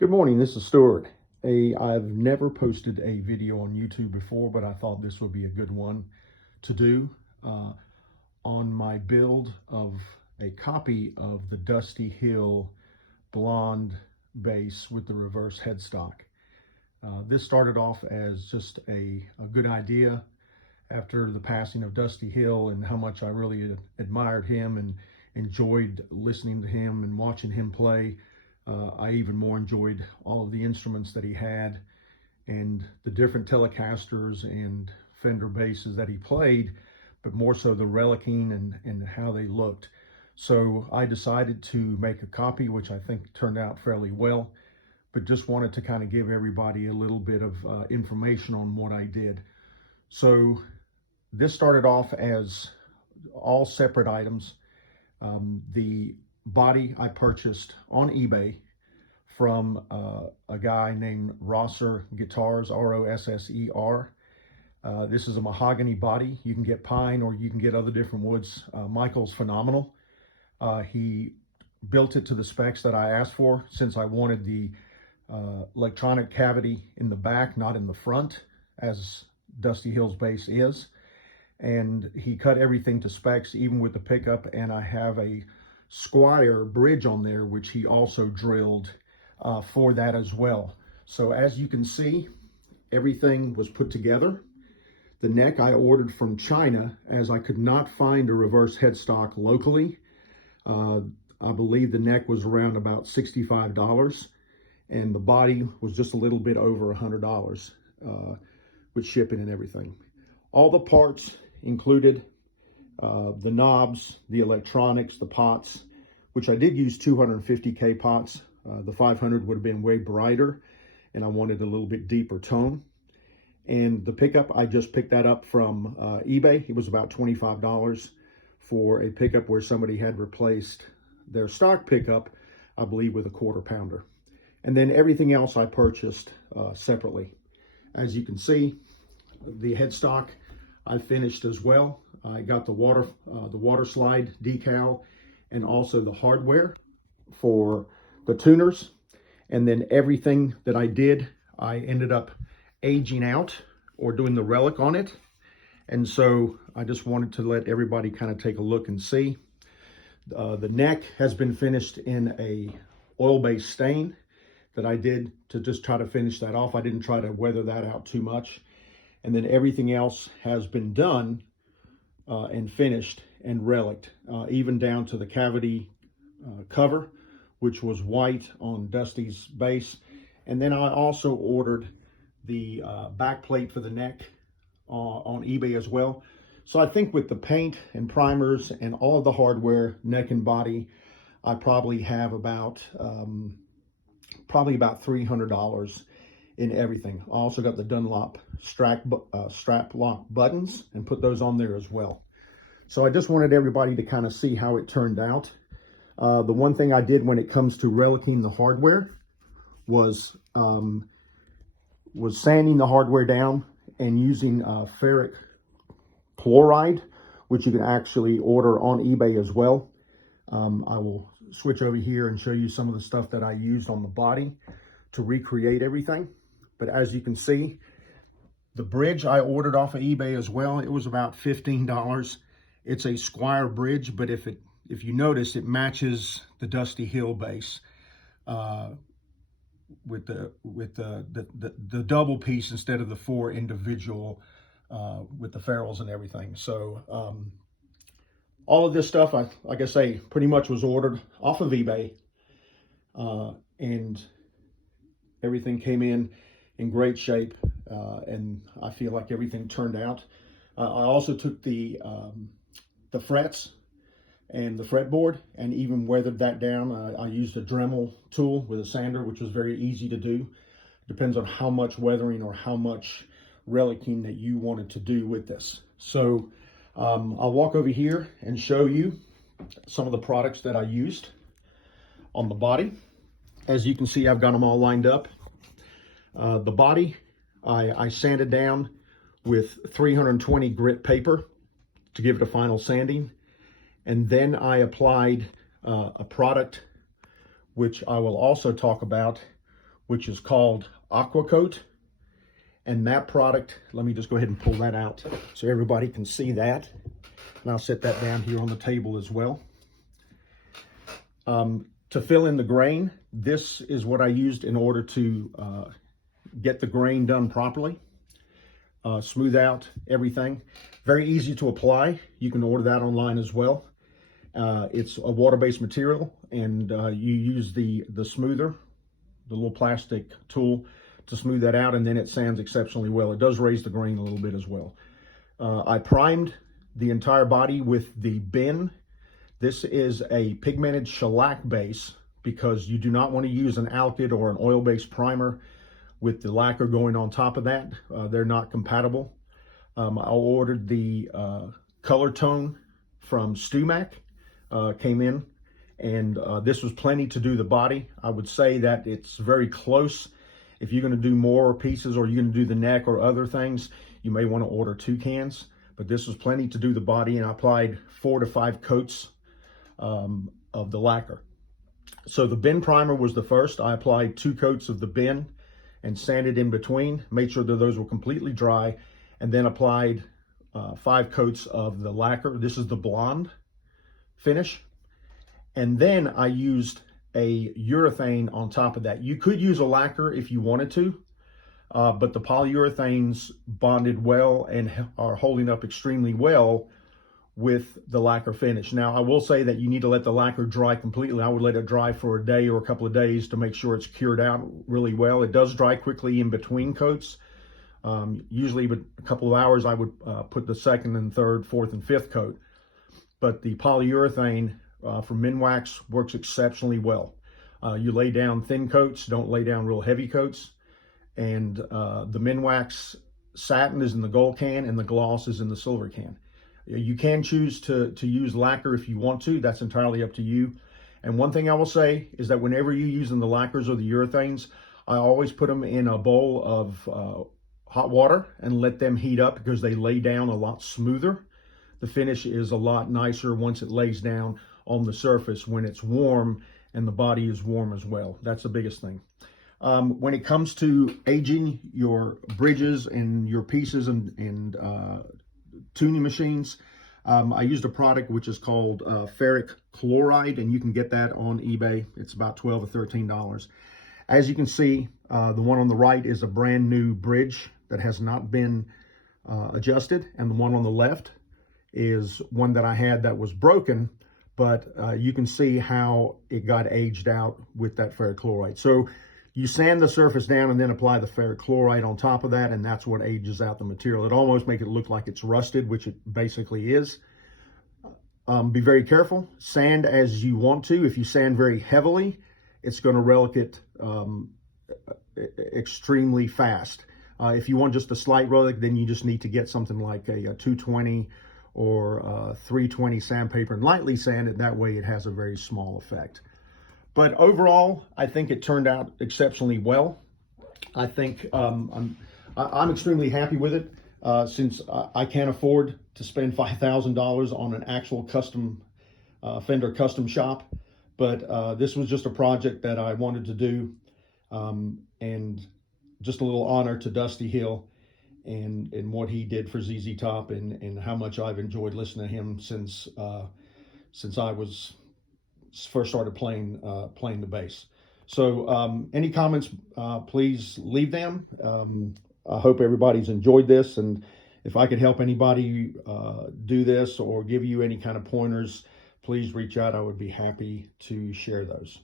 Good morning, this is Stuart. I've never posted a video on YouTube before, but I thought this would be a good one to do on my build of a copy of the Dusty Hill blonde base with the reverse headstock. This started off as just a good idea after the passing of Dusty Hill and how much I really admired him and enjoyed listening to him and watching him play. I even more enjoyed all of the instruments that he had and the different Telecasters and Fender basses that he played, but more so the relicking and how they looked. So I decided to make a copy, which I think turned out fairly well, but just wanted to kind of give everybody a little bit of information on what I did. So this started off as all separate items. The body I purchased on eBay from a guy named Rosser Guitars, R-O-S-S-E-R. This is a mahogany body. You can get pine or you can get other different woods. Michael's phenomenal. He built it to the specs that I asked for, since I wanted the electronic cavity in the back, not in the front, as Dusty Hill's bass is. And he cut everything to specs, even with the pickup, and I have a Squier bridge on there, which he also drilled for that as well. So as you can see, everything was put together. The neck I ordered from China, as I could not find a reverse headstock locally. I believe the neck was around about $65, and the body was just a little bit over $100 with shipping and everything. All the parts included the knobs, the electronics, the pots, which I did use 250K pots. The 500 would have been way brighter, and I wanted a little bit deeper tone. And the pickup, I just picked that up from eBay. It was about $25 for a pickup where somebody had replaced their stock pickup, I believe, with a 1/4 pounder. And then everything else I purchased separately. As you can see, the headstock I finished as well. I got the water slide decal and also the hardware for the tuners. And then everything that I did, I ended up aging out or doing the relic on it. And so I just wanted to let everybody kind of take a look and see. The neck has been finished in a oil-based stain that I did to just try to finish that off. I didn't try to weather that out too much. And then everything else has been done and finished and relicked, even down to the cavity cover, which was white on Dusty's bass. And then I also ordered the back plate for the neck on eBay as well. So I think with the paint and primers and all of the hardware, neck and body, I probably have about $300 in everything. I also got the Dunlop strap lock buttons and put those on there as well. So I just wanted everybody to kind of see how it turned out. The one thing I did when it comes to relicking the hardware was sanding the hardware down and using ferric chloride, which you can actually order on eBay as well. I will switch over here and show you some of the stuff that I used on the body to recreate everything. But as you can see, the bridge I ordered off of eBay as well. It was about $15. It's a Squier bridge, but if you notice, it matches the Dusty Hill bass with the double piece instead of the 4 individual with the ferrules and everything. So all of this stuff, like I say, pretty much was ordered off of eBay, and everything came in great shape, and I feel like everything turned out. I also took the frets and the fretboard and even weathered that down. I used a Dremel tool with a sander, which was very easy to do. Depends on how much weathering or how much relicking that you wanted to do with this. So I'll walk over here and show you some of the products that I used on the body. As you can see, I've got them all lined up. The body, I sanded down with 320 grit paper to give it a final sanding. And then I applied a product which I will also talk about, which is called Aquacoat. And that product, let me just go ahead and pull that out so everybody can see that. And I'll set that down here on the table as well. To fill in the grain, this is what I used in order to get the grain done properly. Smooth out everything. Very easy to apply. You can order that online as well. It's a water-based material, and you use the smoother, the little plastic tool, to smooth that out, and then it sands exceptionally well. It does raise the grain a little bit as well. I primed the entire body with the bin. This is a pigmented shellac base because you do not want to use an alkyd or an oil-based primer with the lacquer going on top of that. They're not compatible. I ordered the color tone from StewMac, came in, and this was plenty to do the body. I would say that it's very close. If you're going to do more pieces or you're going to do the neck or other things, you may want to order 2 cans, but this was plenty to do the body, and I applied 4 to 5 coats of the lacquer. So the bin primer was the first. I applied 2 coats of the bin and sanded in between, made sure that those were completely dry, and then applied 5 coats of the lacquer. This is the blonde finish. And then I used a urethane on top of that. You could use a lacquer if you wanted to, but the polyurethanes bonded well and are holding up extremely well with the lacquer finish. Now, I will say that you need to let the lacquer dry completely. I would let it dry for a day or a couple of days to make sure it's cured out really well. It does dry quickly in between coats. Usually with a couple of hours, I would put the 2nd and 3rd, 4th and 5th coat. But the polyurethane from Minwax works exceptionally well. You lay down thin coats, don't lay down real heavy coats. And the Minwax satin is in the gold can and the gloss is in the silver can. You can choose to use lacquer if you want to. That's entirely up to you. And one thing I will say is that whenever you're using the lacquers or the urethanes, I always put them in a bowl of hot water and let them heat up because they lay down a lot smoother. The finish is a lot nicer once it lays down on the surface when it's warm and the body is warm as well. That's the biggest thing. When it comes to aging your bridges and your pieces and tuning machines, I used a product which is called ferric chloride, and you can get that on eBay. It's about $12 or $13. As you can see, the one on the right is a brand new bridge that has not been adjusted, and the one on the left is one that I had that was broken, but you can see how it got aged out with that ferric chloride. So you sand the surface down and then apply the ferric chloride on top of that, and that's what ages out the material. It almost makes it look like it's rusted, which it basically is. Be very careful. Sand as you want to. If you sand very heavily, it's going to relic it extremely fast. If you want just a slight relic, then you just need to get something like a 220 or 320 sandpaper and lightly sand it. That way it has a very small effect. But overall, I think it turned out exceptionally well. I think I'm extremely happy with it since I can't afford to spend $5,000 on an actual custom Fender custom shop. But this was just a project that I wanted to do, and just a little honor to Dusty Hill and what he did for ZZ Top, and how much I've enjoyed listening to him since I was first started playing the bass. So any comments, please leave them. I hope everybody's enjoyed this, and if I could help anybody do this or give you any kind of pointers, please reach out. I would be happy to share those.